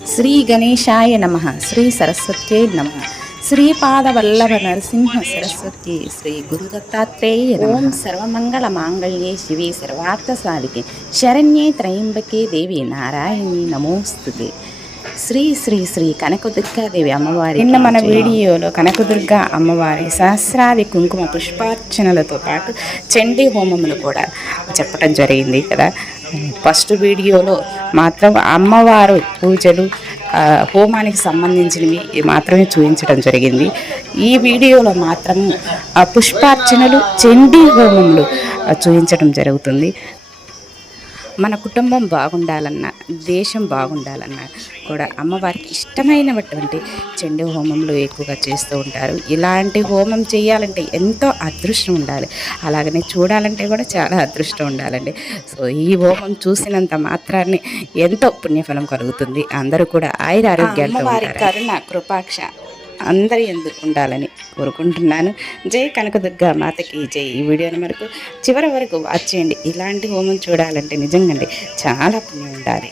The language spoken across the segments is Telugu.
శ్రీ గణేశాయ నమ శ్రీ సరస్వత్యై నమ. శ్రీపాదవల్లభ నరసింహ సరస్వతి శ్రీ గురు దత్తాత్రేయ ఓం సర్వమంగళ మాంగళ్యే శివే సర్వార్థ సాధికే శరణ్యే త్రయంబకే దేవి నారాయణి నమోస్తుతే. శ్రీ శ్రీ శ్రీ కనకదుర్గాదేవి అమ్మవారి నిన్న మన వీడియోలో కనకదుర్గ అమ్మవారి సహస్రాది కుంకుమ పుష్పార్చనలతో పాటు చండీ హోమములు కూడా చెప్పడం జరిగింది కదా. ఫస్ట్ వీడియోలో మాత్రం అమ్మవారు పూజలు హోమానికి సంబంధించినవి మాత్రమే చూపించడం జరిగింది. ఈ వీడియోలో మాత్రం పుష్పార్చనలు చండీ హోమములు చూపించడం జరుగుతుంది. మన కుటుంబం బాగుండాలన్నా దేశం బాగుండాలన్నా కూడా అమ్మవారికి ఇష్టమైనటువంటి చెండు హోమంలో ఎక్కువగా చేస్తూ ఉంటారు. ఇలాంటి హోమం చేయాలంటే ఎంతో అదృష్టం ఉండాలి. అలాగనే చూడాలంటే కూడా చాలా అదృష్టం ఉండాలండి. సో ఈ హోమం చూసినంత మాత్రాన్ని ఎంతో పుణ్యఫలం కలుగుతుంది. అందరూ కూడా ఆయుర ఆరోగ్యాలతో కరుణ కృపాక్ష అందరి ఎందుకు ఉండాలని కోరుకుంటున్నాను. జై కనకదుర్గ మాతకి జై. ఈ వీడియోని వరకు చివరి వరకు వాచ్ చేయండి. ఇలాంటి హోమం చూడాలంటే నిజంగా చాలా పుణ్యం ఉండాలి.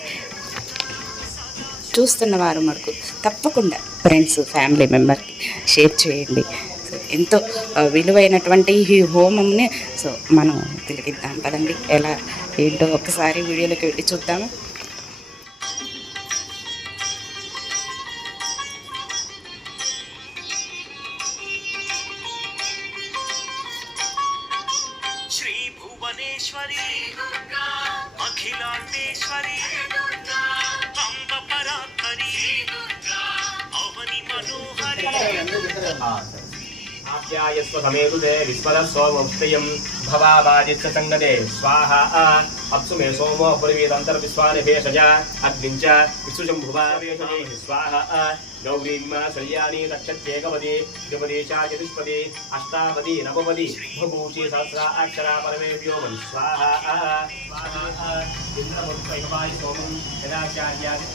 చూస్తున్న వారు మనకు తప్పకుండా ఫ్రెండ్స్ ఫ్యామిలీ మెంబర్కి షేర్ చేయండి. సో ఎంతో విలువైనటువంటి ఈ హోమంని సో మనం తిరిగిద్దాం పదండి. ఎలా ఏంటో ఒకసారి వీడియోలోకి వెళ్ళి చూద్దాము. ఆప్యాయస్వ సమేతుతే విశ్వద సోమక్షయం భవావాదిత్య సంగతే. స్వాహ అప్సు మే సోమో పురవీదంతర్ విశ్వాని భేషజ అగ్నించ విశ్వశంభువా స్వాహ గౌరీమ్మ శల్యాని దక్షత్యేకపది ద్విపది చ చతుష్పది అష్టాపది నవపది బభూషి సహస్ర అక్షర పరమే వ్యోమన్ స్వాహ స్వాహ ఇంద్రమరుపైకవాయ సోమం యదాచార్యాది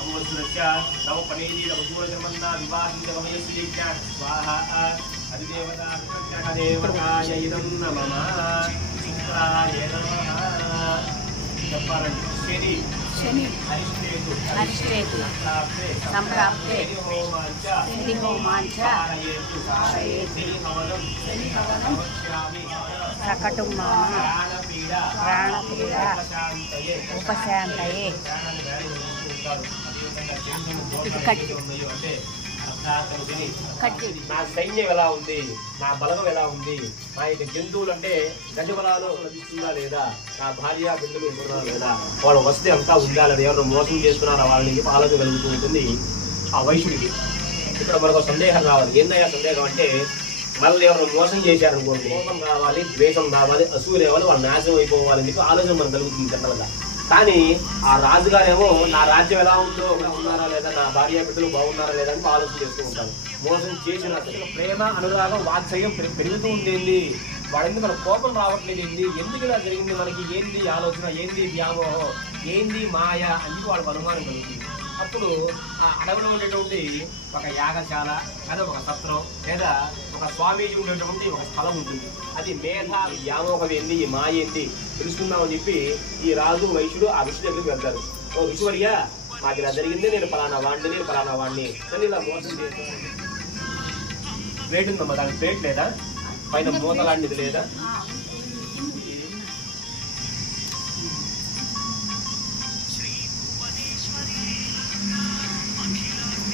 అమోసురస్య నవ పనేది నవసూరశర్మన్నా వివాహిత భవయస్య స్వాహ అధిదేవతా దేవతాయ ఇదం నమః చెప్పాలండి శని శని సంప్రాప్తే శని హోమాంచ శని హవనం శని హవనం ప్రాణపీడ ఉపశాంతయే ఉపశాంతయే ఇది కట్టి. నా సైన్యం ఎలా ఉంది నా బలగం ఎలా ఉంది నా యొక్క జంతువులు అంటే గజ బలాలు లభిస్తుందా లేదా నా భార్య బిడ్డలు ఉంటున్నా లేదా వాళ్ళు వస్తే అంతా ఉండాలని ఎవరు మోసం చేస్తున్నారా వాళ్ళని ఆలోచన కలుగుతూ ఉంటుంది ఆ వైశ్యుడికి. ఇక్కడ మనకు సందేహం రావాలి. ఏందయ్యా సందేహం అంటే మనల్ని ఎవరు మోసం చేశారనుకోండి కోపం రావాలి ద్వేషం రావాలి అసూయ రావాలి వాళ్ళు నాశనం అయిపోవాలని చెప్పి ఆలోచన మనకు కలుగుతుంది జనరల్గా కానీ ఆ రాజుగారేమో నా రాజ్యం ఎలా ఉందో ఉన్నారా లేదా నా భార్య బిడ్డలు బాగున్నారా లేదా అని ఆలోచన చేస్తూ ఉంటాను మోసం చేసిన ప్రేమ అనురాగం వాత్సల్యం పెరుగుతూ ఉండేది. వాడింది మన కోపం రావట్లేదు ఏంది? ఎందుకు ఇలా జరిగింది? మనకి ఏంది ఆలోచన? ఏంది వ్యామోహం? ఏంది మాయ? అని వాళ్ళకి అనుమానం కలుగుతుంది అప్పుడు ఆ అడవిలో ఉండేటువంటి ఒక యాగశాల లేదా ఒక సత్రం లేదా ఒక స్వామీజీ ఉండేటువంటి ఒక స్థలం ఉంటుంది. అది మేధ వ్యామోహం ఏంది ఈ మాయ ఏంది తెలుసుకుందామని చెప్పి ఈ రాజు వైశ్యుడు ఆ ఋషి దగ్గరికి వెళ్తారు. ఓ ఋషివర్యా మాకు ఇలా జరిగింది నేను పలానా వాడిని నేను పలానా వాడిని. అని ఇలా మోసం చేస్తాను ప్లేట్ ఉందమ్మా దానికి పేట్ లేదా? పైన మూత లాంటిది లేదా?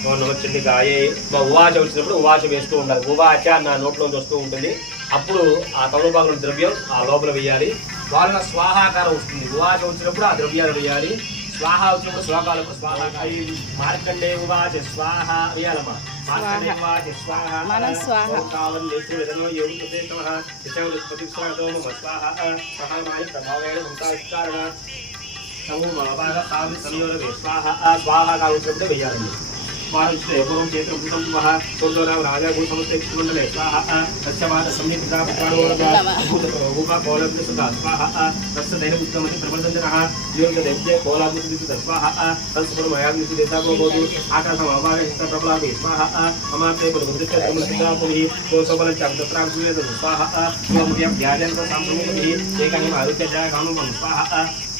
వచ్చింది గాయే మా ఉవాచ వచ్చినప్పుడు ఉవాచ వేస్తూ ఉండాలి ఉవాచ నా నోట్లోంచి వస్తూ ఉంటుంది. అప్పుడు ఆ తమలపాకుల ద్రవ్యం ఆ లోపల వేయాలి. వాళ్ళ స్వాహాకారం వస్తుంది. ఉవాచ వచ్చినప్పుడు ఆ ద్రవ్యాలు వేయాలి. స్వాహ వచ్చినప్పుడు శ్లోకాలకు స్వాహ మార్కండే ఉవాచ స్వాహ వేయాలమ్మా. స్వాహ. స్వాహ. ఓంకారం నేత్ర वाहविष्टे पूर्वं चेत्रभूतं वः सोदोराव राजाभूतमस्ते कुमण्डले स्वाहा तस्यवाद संहितभूतकोलभूतसुता स्वाहा तस्य दैनमुत्तमति प्रबलसञ्जनः दीर्घदैव्ये कोलाभूतसुता स्वाहा तत्सुरमयाभिसुदेतापो भवतु आकाशमवागहिस्तप्रबलाभि स्वाहा ममाते पुरुषितापुभिः कोसबलचान्तत्राग्रे स्वाहा स्वमुख्यं व्याजन्तसाम्प्रमुखभिः एकाङ्गमारुत्य जयकानुपं स्वाहा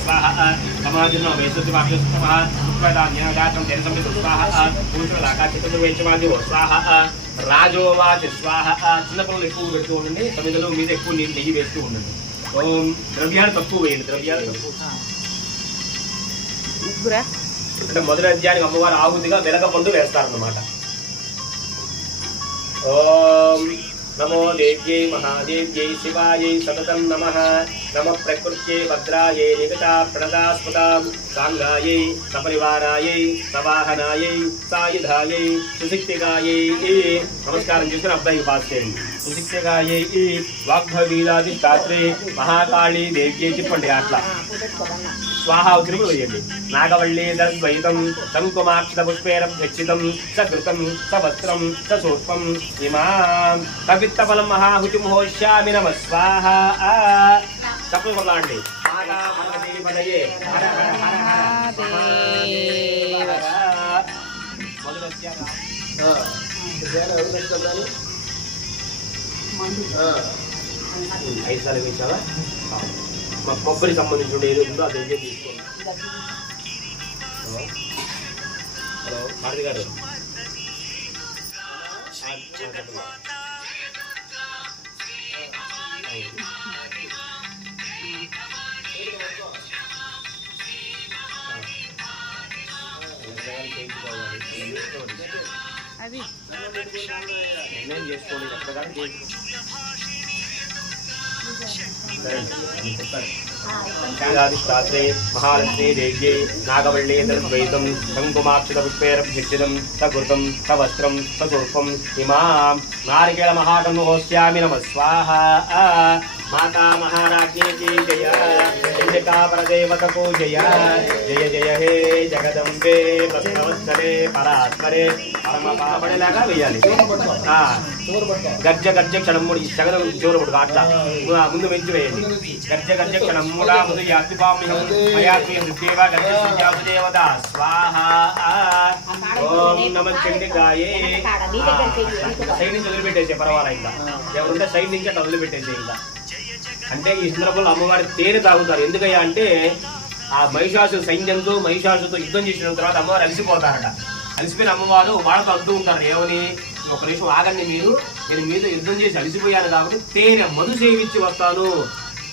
स्वाहा समाजनो वैश्ववाक्यस्तमः उत्पदान्यजातं जनसंवित् स्वाहा పురుషులాకాచితవేచవాది స్వాహ రాజోవాచ స్వాహ చిన్నపిల్లలు ఎక్కువ పెడుతూ ఉండండి తమిళలో మీద ఎక్కువ నీళ్ళు నెయ్యి వేస్తూ ఉండండి ఓం ద్రవ్యాలు తక్కువ వేయండి ద్రవ్యాలు తక్కువ ముగ్గురా అంటే మొదటి అధ్యాయానికి అమ్మవారు ఆహుతిగా వెలగపండు వేస్తారన్నమాట ఓం నమో దేవ్యై మహాదేవ్యై శివాయై సతతం నమ నమ ప్రకృత్యై భద్రాయై నిగతా ప్రణదాస్పదాం సాంగాయై సపరివారాయై సవాహనాయై సాయుధాయై సుశక్తిగాయై నమస్కారం చేసుకుని అబ్బాయి పాస్ చేయండి సుశక్తిగాయై వాగ్భవీదాది శాస్త్రే మహాకాళీ దేవ్యై చెప్పండి అట్లా స్వాహ తిరుగు వేయండి నాగవల్లి ద్వైతం శంకుమాక్షత పుష్పేరం భక్షితం సకృతం సవస్త్రం సూక్ష్మం ఇమాం కవిత్త ఫలం మహాహుతి మహోష్యామి నమ స్వాహ తప్పు కొట్లాడండి. ఐదు సార్లు వేయించావా మా కొబ్బరి సంబంధించిన ఏది ఉందో అది ఏదో తీసుకోండి. హలో? హలో? భారతి గారు. అది నిర్ణయం చేసుకోండి ఎక్కడ కానీ మహాలక్ష్మీ దేవ్యై నాగవల్లి ద్వైతం సకృతం సవస్త్రం సస్వల్పం ఇమాం నారికేళ మహాకన్మోస్యామి నమ స్వాహ మాతా జయ పరదేవతకు జయ జయ జయ హే జగదంబే భక్తవత్సరే పరాత్మరే పరమ పాపడేలాగా వేయాలి గర్జ గర్జ క్షణముడి జగద జోరముడు అట్లా ఆ, ముందు వెంచి వేయండి గర్జ గర్జ క్షణముడా ముందు సంజాపదేవత స్వాహ ఓం నమ చండికాయే సైడ్ నుంచి వదిలిపెట్టేసే పర్వాలా ఇంకా ఎవరుంటే సైడ్ నుంచి అట్లా వదిలిపెట్టేసే ఇంకా అంటే ఈ సందర్భంలో అమ్మవారి తేనె తాగుతారు. ఎందుకయ్యా అంటే ఆ మహిషాసు సైన్యంతో మహిషాసుతో యుద్ధం చేసిన తర్వాత అమ్మవారు అలసిపోతారట. అలసిపోయిన అమ్మవారు వాళ్ళతో అంటూ ఉంటారు ఏమని? ఒక నిమిషం ఆగండి మీరు. నేను మీతో యుద్ధం చేసి అలసిపోయాను కాబట్టి తేనె మధు సేవించి వస్తాను.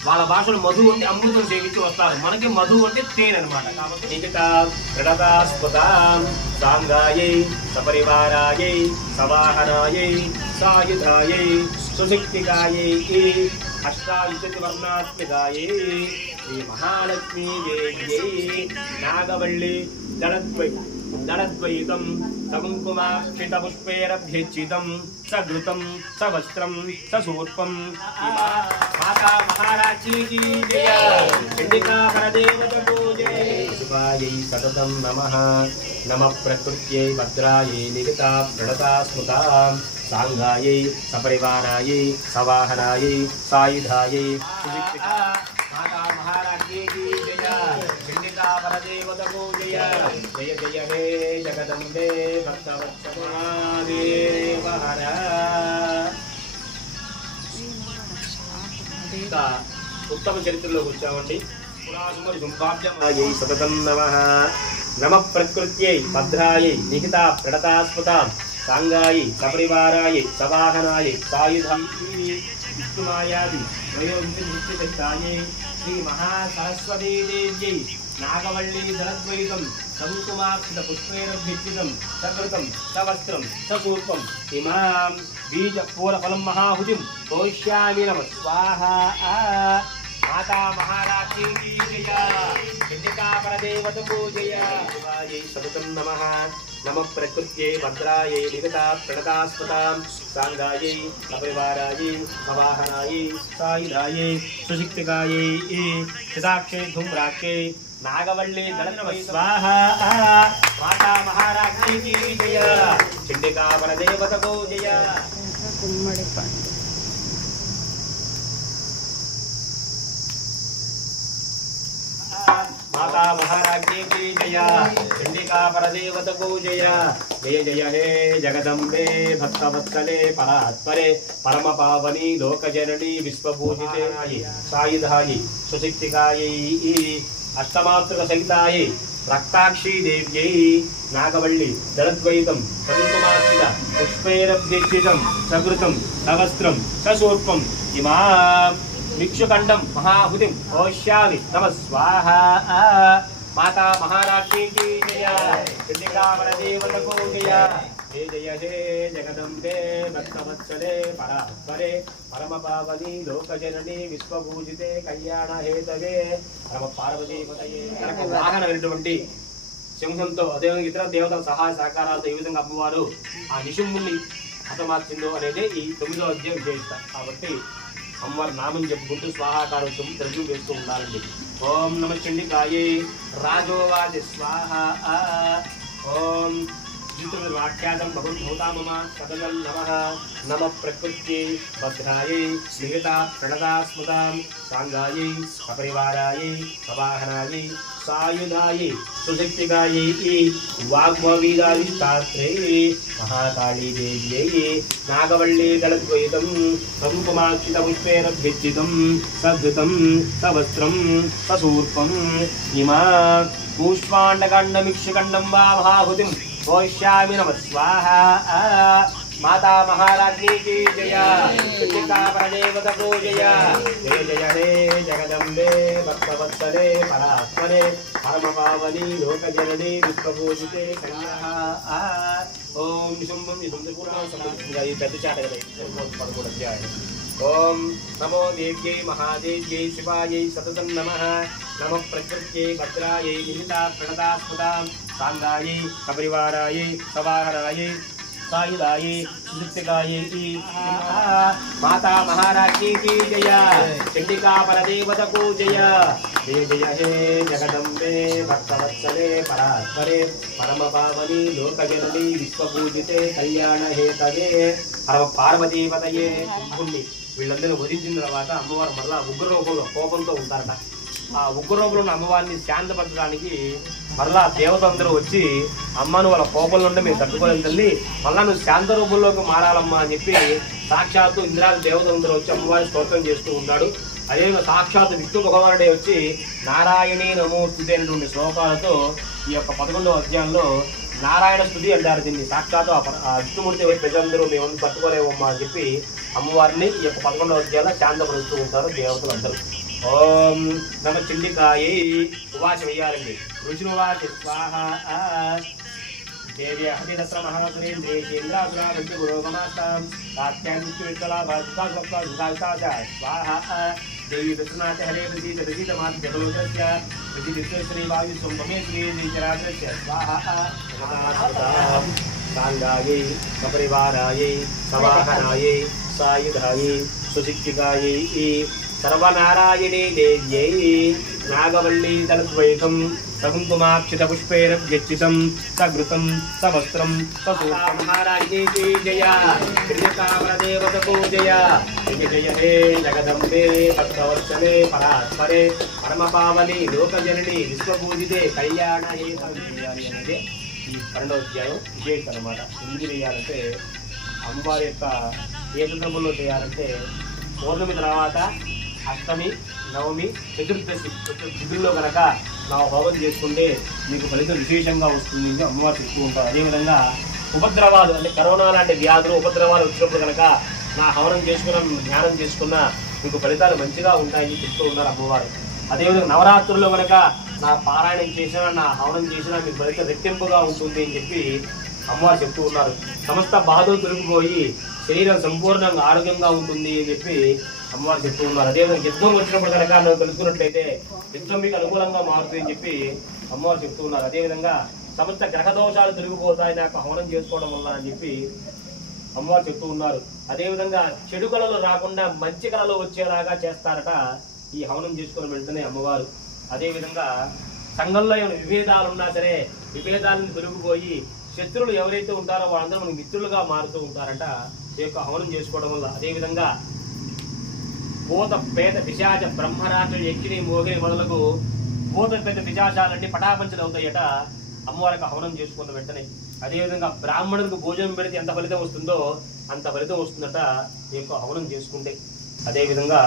వాళ్ళ భాషలో మధు అంటే అమృతం సేవించి వస్తారు. మనకి మధు అంటే తేనె అనమాట కాబట్టి మిగతా ప్రణతాస్పదాం సపరివారాయై సవాహనాయై సాయుధాయై సుశక్తికాయై అష్టావిశతివర్ణాత్మికాయే శ్రీ మహాలక్ష్మీ దేవ్యై నాగవల్లి దళద్వై దళద్వైతం సకుంకుమాక్షిత పుష్పేరభ్యచితం సఘృతం సవస్త్రం సూర్పం మాతా మహారాజీ కీ శివాయై సతతం నమ నమ ప్రకృత్యై భద్రాయై నిగితా ప్రణతా స్మృతా సాంగాయై సపరివారాయై సవాహనాయై సాయుధాయై మాతా మహారాజ్ఞీ జయ చండికా పరదేవత పూజయ జయ జయ హే జగదంబే హర ఉత్తమ చరిత్రలోకి వచ్చామండి సతతం నమ నమ ప్రకృత్యై భద్రాయై నిహిత ప్రణతాస్పదాం సాంగాయి సపరివారాయి సవాహనాయి సాయుధాయి విష్ణుమాయాది త్రయోవింశతిశక్తాయై శ్రీ మహాసరస్వతీదేవ్యై నాగవల్లి ధనద్వైతం సంకుమాక్షిత పుష్పైరభ్యచితం సకృతం సవస్త్రం సూర్పం ఇమాం బీజపూలఫలం మహాహుతిం పోష్యామి నమ స్వాహ. మాతా మహారాజ్ఞీ జయ. చండికా పూజయ. శివాయై సతతం నమః. నమ ప్రకృత్యై భద్రాయై నిగతా ప్రణతాస్పదాం సాంగాయై సపరివారాయై సవాహనాయై సాయుధాయై సుశక్తికాయై శతాక్షై ధూమ్రాక్షై నాగవల్లి దళనమ స్వాహ మాతా మహారాజ్ఞి జయ చండికావర దేవతకు జయ గుమ్మడి పండు మాతా మహారాజ్ఞి జయ చండికావర దేవతకు జయ జయ జయ హే జగదంబే భక్తవత్సలే పరాత్పరే పరమ పావని లోకజనని విశ్వపూజితే సాయుధాయి సుశక్తికాయై అష్టమాతృక సహితాయై రక్తాక్షీ దేవ్యై నాగవల్లి దళద్వైతం చతుర్మాసిత పుష్పైరభ్యక్షితం సకృతం సవస్త్రం సశూర్పం ఇమా భిక్షుఖండం మహాహుతిం ఓష్యామి నమ స్వాహ. మాతా మహారాజ్ఞీ జయ చండికావర దేవతకు జయ జయ హే జగదంబే భక్తవత్సలే పరాత్పరే పరమ పావని లోకజనని విశ్వభూజితే కళ్యాణ హేతవే పరమ పార్వతీ కనుక వాహనమైనటువంటి సింహంతో అదేవిధంగా ఇతర దేవతల సహాయ సహకారాలతో ఏ విధంగా అమ్మవారు ఆ నిశుంభుని హతమార్చిందో అనేది ఈ తొమ్మిదో అధ్యాయం విజయిస్తారు కాబట్టి అమ్మవారి నామం చెప్పుకుంటూ స్వాహాకారం తొమ్మిది తెలుగు వేస్తూ ఉండాలండి. ఓం నమ చండికాయే రాజోవాజ స్వాహ ఓం వాక్యాదం భగవద్భూతా మమ కదలం నమ నమ ప్రకృత్యై భద్రాయై స్మిత ప్రణదా స్మృతాం సాంగాయై సపరివారాయై సవాహనాయై సాయుధాయై సుశక్తికాయై వాగ్మవీదాధిష్టాత్రే మహాకాళీ దేవ్యై నాగవల్లి దళద్వైతం కంకుమాక్షిత పుష్పేన భ్యజితం సధృతం సవస్త్రం ససూర్పం ఇమా కూష్మాండకాండమిక్షకండం వా భోష్యామి నమ స్వాహ మాతా మహారాజ్ఞీ కీ జయ దేవతకు జయ జయ జయ హే జగదంబే భక్తవత్సలే పరాత్మనే పరమ పావని లోకజనని విశ్వపూజితే కళ్యాణ ఓం శుంభం నిశుంభపూర్ణ ఈ పెద్ద చాట కదా పదమూడు అధ్యాయం ఓం నమో దేవ్యై మహాదేవ్యై శివాయై సతతం నమ నమ ప్రకృత్యై భద్రాయై నిహితా ప్రణదాస్పదాం సాంగాయై కపరివారాయై సవాహనాయై సాయుధాయై సుశక్తికాయై మాతా మహారాజ్ఞీ జయ. చండికా పరదేవతకు జయ. జయ జయ హే జగదంబే భక్తవత్సలే పరాత్పరే పరమ పావని లోకజనని విశ్వపూజితే కళ్యాణ హేతవే. పరమ పార్వతీపతయే. వీళ్ళందరూ వధించిన తర్వాత అమ్మవారు మళ్ళా ఉగ్ర రూపంలో కోపంతో ఉంటారట. ఆ ఉగ్రరూపంలో ఉన్న అమ్మవారిని శాంతపరచడానికి మరలా దేవతందరూ వచ్చి అమ్మను వాళ్ళ కోపం నుండి మేము తట్టుకోలేం తల్లి మళ్ళా నువ్వు శాంత రూపంలోకి మారాలమ్మా అని చెప్పి సాక్షాత్తు ఇంద్రాది దేవతందరూ వచ్చి అమ్మవారిని స్తోత్రం చేస్తూ ఉన్నాడు. అదేవిధంగా సాక్షాత్ విష్ణు భగవానుడే వచ్చి నారాయణి నమూర్తి అనేటువంటి శ్లోకాలతో ఈ యొక్క పదకొండవ అధ్యాయంలో నారాయణ స్థుతి అంటారు దీన్ని. సాక్షాత్ ఆ విష్ణుమూర్తి ప్రజలందరూ మేము తట్టుకోలేమమ్మా అని చెప్పి అమ్మవారిని ఈ యొక్క పదకొండవ అధ్యాయంలో శాంతపరుస్తూ ఉంటారు దేవతలు అందరూ ఓం నమ చండికాయ ఉవాచ వేయాలండి ఋషునువాచ స్వాహ దేవి అభిదస్ర మహాసురేంద్రే కేంద్రాసురాభ్య పురోగమాస్తాం కాత్యాన్విత్యులా భాషా స్వాహ దేవి విశ్వనాథ హరే ప్రసీత ప్రసీత మాత జగలోకస్య ప్రసీత విశ్వేశ్వరీ వాయు సోమమే శ్రీ శ్రీచరాగ్రస్య స్వాహ సాంగాయై సపరివారాయై సవాహనాయై సాయుధాయై సుశిక్షికాయై సర్వనారాయణీ దేవ్యై నాగవల్లీ దళద్వైతం సకుంకుమాక్షిత పుష్పేన వ్యచ్చితం సఘృతం సవస్త్రం మహారాజ్ఞీ జయ శ్రీకామరదేవతకు జయ. జయ జయ హే జగదంబే భక్తవత్సలే పరాత్పరే పరమ పావని లోకజనని విశ్వపూజితే కళ్యాణ హే అనేది ఈ పన్నెండోధ్యాయం అధ్యాయం అనమాట ఎందుకు చేయాలంటే అమ్మవారి యొక్క ఏ సందర్భంలో చేయాలంటే పౌర్ణమి తర్వాత అష్టమి నవమి చతుర్దశి తిథుల్లో కనుక నా హోమం చేసుకుంటే మీకు ఫలితం విశేషంగా వస్తుంది అని అమ్మవారు చెప్తూ ఉంటారు. అదేవిధంగా ఉపద్రవాలు అంటే కరోనా లాంటి వ్యాధులు ఉపద్రవాలు వచ్చినప్పుడు కనుక నా హవనం చేసుకున్న ధ్యానం చేసుకున్న మీకు ఫలితాలు మంచిగా ఉంటాయని చెప్తూ ఉన్నారు అమ్మవారు. అదేవిధంగా నవరాత్రుల్లో కనుక నా పారాయణం చేసినా నా హవనం చేసినా మీకు ఫలితం రెట్టింపుగా ఉంటుంది అని చెప్పి అమ్మవారు చెప్తూ ఉన్నారు. సమస్త బాధలు తొలగిపోయి శరీరం సంపూర్ణంగా ఆరోగ్యంగా ఉంటుంది అని చెప్పి అమ్మవారు చెప్తూ ఉన్నారు. అదేవిధంగా యుద్ధం వచ్చినప్పుడు కనుక నువ్వు తెలుసుకున్నట్లయితే యుద్ధం మీకు అనుకూలంగా మారుతుంది అని చెప్పి అమ్మవారు చెప్తూ ఉన్నారు. అదేవిధంగా సమస్త గ్రహ దోషాలు తొలగిపోతాయి నాకు హవనం చేసుకోవడం వల్ల అని చెప్పి అమ్మవారు చెప్తూ ఉన్నారు. అదేవిధంగా చెడు కళలు రాకుండా మంచి కళలు వచ్చేలాగా చేస్తారట ఈ హవనం చేసుకున్న వెంటనే అమ్మవారు. అదేవిధంగా సంఘంలో ఏమైనా విభేదాలు ఉన్నా సరే విభేదాలను తొలగిపోయి శత్రువులు ఎవరైతే ఉంటారో వాళ్ళందరూ మనకి మిత్రులుగా మారుతూ ఉంటారంట. ఈ యొక్క హవనం చేసుకోవడం వల్ల. అదేవిధంగా భూత పేద పిశాచ బ్రహ్మరాత్రి యజ్ఞి మోగిని మొదలకు భూత పేద పిశాచాలన్నీ పటాపంచలు అవుతాయట అమ్మవారికి హవనం చేసుకున్న వెంటనే అదేవిధంగా బ్రాహ్మణులకు భోజనం పెడితే ఎంత ఫలితం వస్తుందో అంత ఫలితం వస్తుందట ఈ యొక్క హవనం చేసుకుంటే. అదేవిధంగా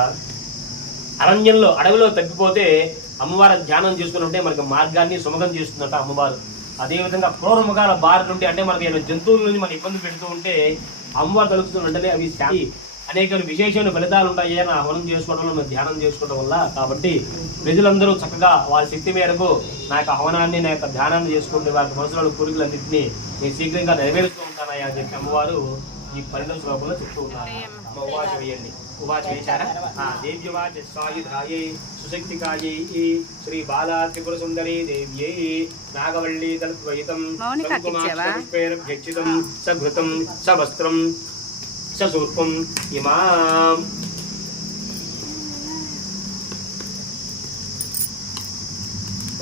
అరణ్యంలో అడవిలో తగ్గిపోతే అమ్మవారి ధ్యానం చేసుకుని మనకి మార్గాన్ని సుమగం చేస్తుందట అమ్మవారు. అదేవిధంగా క్రూర మృగాల బారి నుండి అంటే మనకి జంతువుల నుంచి మన ఇబ్బంది పెడుతూ ఉంటే అమ్మవారు తలుపుతున్న వెంటనే అవి శాంతి అనేక విశేషమైన ఫలితాలు ఉంటాయి అని హవనం చేసుకోవడం మనం ధ్యానం చేసుకోవడం వల్ల. కాబట్టి ప్రజలందరూ చక్కగా వారి శక్తి మేరకు నా యొక్క హవనాన్ని నా యొక్క ధ్యానాన్ని చేసుకుంటే వారి మనసులో కోరికలన్నింటినీ నేను శీఘ్రంగా నెరవేరుస్తూ ఉంటానయ్యా అని చెప్పి అమ్మవారు ఈ పరిణామ శ్లోకంలో చెప్తూ ఉన్నారు. అమ్మ ఉవాచ వేయండి. ఉవాచ వేశారా? ఆ, దేవ్యువాచ సాయుధాయై సుశక్తికాయై శ్రీ బాలా త్రిపుర సుందరి దేవ్యై నాగవల్లి తద్వయితం మౌనికాకి ఇచ్చావా? భ్యక్షితం సఘృతం సవస్త్రం సూర్పం ఇమాం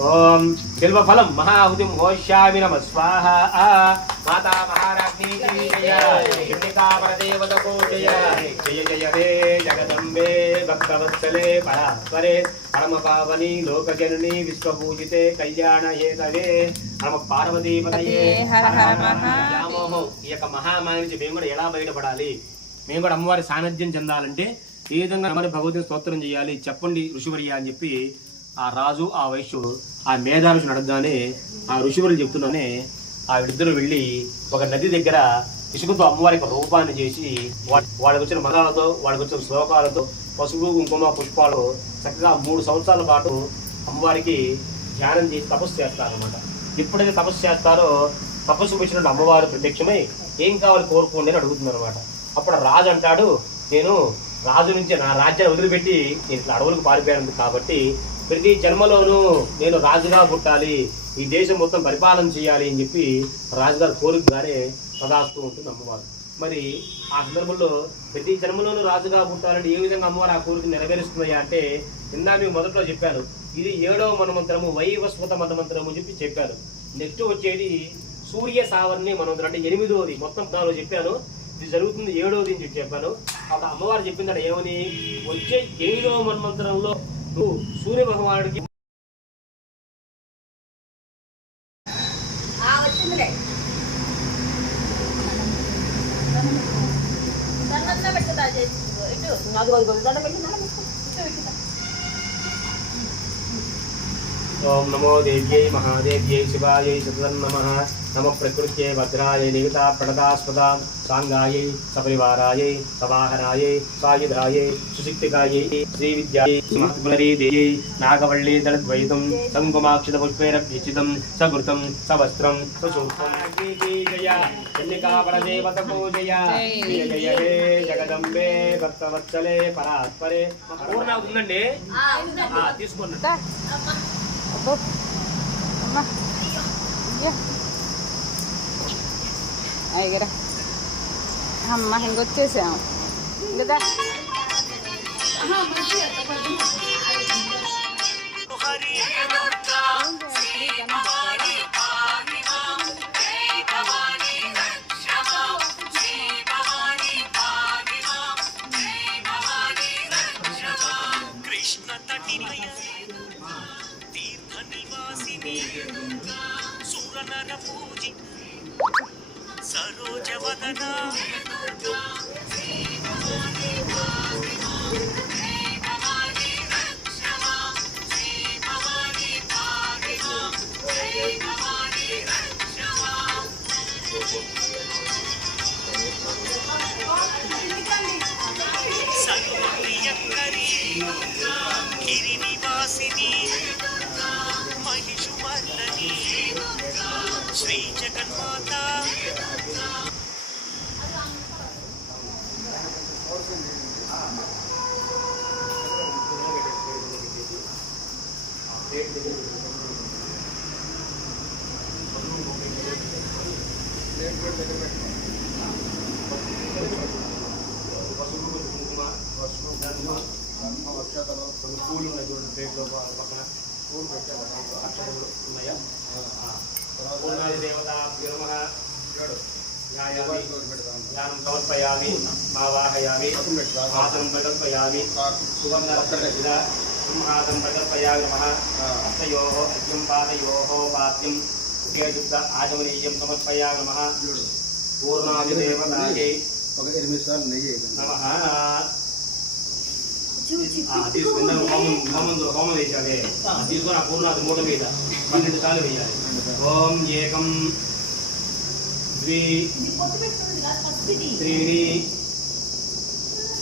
ఓం బిల్వఫలం మహాహుతిం హోష్యామి నమ స్వాహ మాతా మహారాజ్ఞీ జయ హిరణికాపరదేవత జయ జయ జయ హే జగదంబే భక్తవత్సలే పరాత్పరే పరమ పావని లోకజనని విశ్వపూజితే కళ్యాణ హేతవే పరమ పార్వతీపతయే. హర హర మహా వ్యామోహం ఈ యొక్క మహామాయ నుంచి మేము కూడా ఎలా బయటపడాలి? మేము కూడా అమ్మవారి సాన్నిధ్యం చెందాలంటే ఏ విధంగా మరి భగవతిని స్తోత్రం చేయాలి? చెప్పండి ఋషివర్య అని చెప్పి ఆ రాజు ఆ వైశ్యుడు ఆ మేధావిషుని అడగగానే ఆ ఋషివరులు చెప్తున్నానే ఆ వీళ్ళిద్దరూ వెళ్ళి ఒక నది దగ్గర ఇసుకతో అమ్మవారి యొక్క రూపాన్ని చేసి వాళ్ళకి వచ్చిన మగాలతో వాళ్ళకి వచ్చిన శ్లోకాలతో పసుపు కుంకుమ పుష్పాలు చక్కగా మూడు సంవత్సరాల పాటు అమ్మవారికి ధ్యానం చేసి తపస్సు చేస్తారనమాట ఎప్పుడైతే తపస్సు చేస్తారో తపస్సు వచ్చిన అమ్మవారు ప్రత్యక్షమై ఏం కావాలి కోరుకోండి అని అడుగుతుందనమాట అప్పుడు రాజు అంటాడు నేను రాజు నుంచి నా రాజ్యాన్ని వదిలిపెట్టి నేను ఇట్లా అడవులకు పారిపోయాను కాబట్టి ప్రతి జన్మలోనూ నేను రాజుగా పుట్టాలి ఈ దేశం మొత్తం పరిపాలన చేయాలి అని చెప్పి రాజుగారు కోరికగానే పదాస్తూ ఉంటుంది అమ్మవారు. మరి ఆ సందర్భంలో ప్రతి జన్మలోనూ రాజుగా పుట్టాలని ఏ విధంగా అమ్మవారు ఆ కోరిక నెరవేరుస్తున్నాయా అంటే ఇందా మేము మొదట్లో చెప్పాను. ఇది ఏడవ మనమంత్రము వైవస్వత మనమంత్రము అని చెప్పి చెప్పాను నెక్స్ట్ వచ్చేది సూర్య సావర్ణి మనమంత్రం అంటే ఎనిమిదవది. మొత్తం నాలుగు చెప్పాను. ఇది జరుగుతుంది ఏడవది అని చెప్పి చెప్పాను. అప్పుడు అమ్మవారు చెప్పిందట ఏమని? వచ్చే ఎనిమిదవ మన్మంత్రంలో నువ్వు సూర్య భగవానుడికి ఓం నమో దేవ్యై మహాదేవ్యై శివాయై సతతం నమ నమ ప్రకృత్యై భద్రాయై నిగతా ప్రణదాస్పద సాంగాయై సపరివారాయై సవాహనాయై సాయుధాయై సుశక్తికాయై శ్రీవిద్యాయై సుమహత్పునరీదేయై నాగవల్లి దళద్వైతం సంకుమాక్షిత పుష్పైరభ్యచితం సకృతం సవస్త్రం ససూక్తం జయ చండికాపరదేవత పూజయ జయ జయ హే జగదంబే భక్తవత్సలే పరాత్పరే పూర్ణ ఉందండి. తీసుకోండి. అబ్బో అమ్మా అయ్యో అయ్యరా అమ్మ ఇంకొచ్చేసాం ఇంకా హరి Canada. ఆసనం ప్రకల్పయామి సువర్ణరత్నరచిత సింహాసనం ప్రకల్పయామి నమః హస్తయోः అర్ఘ్యం పాదయోः పాద్యం ముఖేశుద్ధ ఆచమనీయం సమర్పయామి నమః పూర్ణాది దేవతాయై ఒక ఎనిమిది సార్లు నెయ్యి వేయండి. నమః ఆ, తీసుకున్న హోమం హోమం హోమం వేసావే ఆ, తీసుకొని ఆ పూర్ణాది మూట మీద పన్నెండు సార్లు వేయాలి ఓం ఏకం ద్వి త్రీణి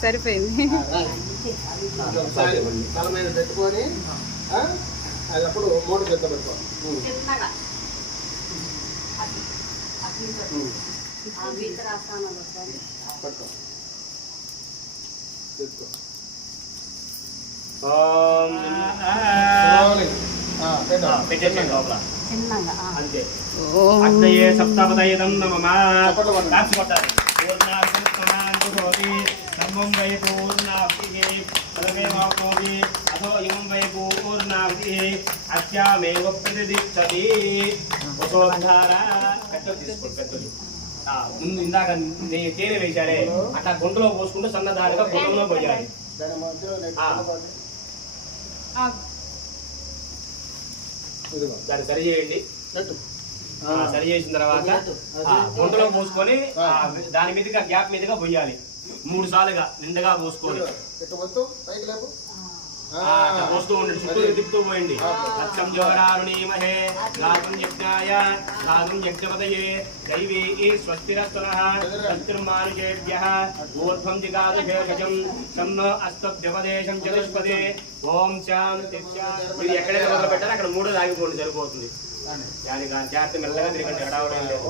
సరిపోయింది. పెట్టుకొని అది అప్పుడు మూడు పెద్ద పెట్టుకో. పెట్టేసేయండి లోపల. అంతే. అగ్నయే సప్తపదయదం నమః. కొట్టాలి. సర్వం వై సర్వేమాప్నోతి అథో ఇమం వై అస్యామేవ కట్టలు తీసుకోండి కట్టలు ముందు ఇందాక నేను తేనె వేశాడే అట్లా గుంటలో పోసుకుంటూ సన్నదారిగా గుండంలో పోయాలి. దాన్ని సరి చేయండి. నెట్టు. ఆ, సరి చేసిన తర్వాత ఆ, గుంటలో పోసుకొని ఆ, దాని మీదుగా గ్యాప్ మీదుగా పోయాలి. మూడు సార్లుగా నిండుగా పోసుకొని. ఉండండి చుట్టూ తిప్పుతూ పోయండి యజ్ఞాయ యజ్ఞపతయే దైవీ ఊర్ధ్వం సన్నో అస్తభ్యపదేశం చతుష్పదే ఓం శాంతి. మీరు ఎక్కడైతే మొదలు పెట్టారో అక్కడ మూడో ఆగిపోండి సరిపోతుంది. దాని జాగ్రత్త మెల్లగా తిరగండి లేదు.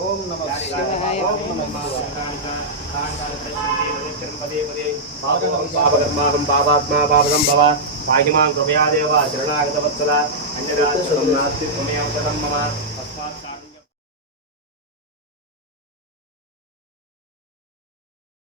పాపకర్మాహం పాపాత్మా పాపకం భవ పాహిమాం కృపయా దేవ శరణాగత వత్సల అన్యరాజ్యం నాస్తి త్వమేవ పదం మమ